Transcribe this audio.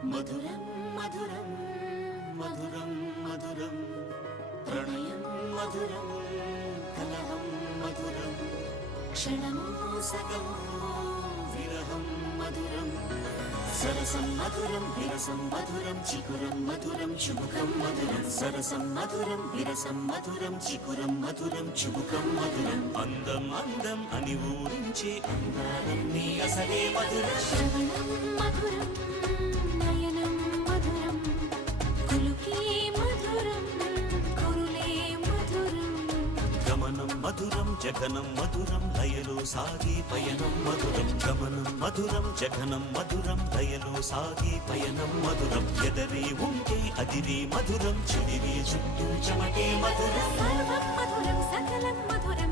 మధురం మధురం మధురం మధురం ప్రణయం మధురం కలహం మధురం క్షణమో సగమో విరహం మధురం సరసం మధురం విరసం మధురం చికురం మధురం చుబుకం మధురం సరసం మధురం విరసం మధురం చికురం మధురం చుబుకం మధురం అందం అందం అని ఊరించే అందాలన్నీ అసలే మధురం శ్రవణం మధురం నయనం మధురం కులుకే మధురం కురులే మధురం గమనం మధురం జగనం మధురం లయలో సాగే పయనం మధురం గమనం మధురం జగనం మధురం లయలో సాగే పయనం మధురం ఎదరే ఉంటే అదిరే మధురం చెదిరే చుట్టూ చెమటే మధురం సర్వం మధురం సకలం మధురం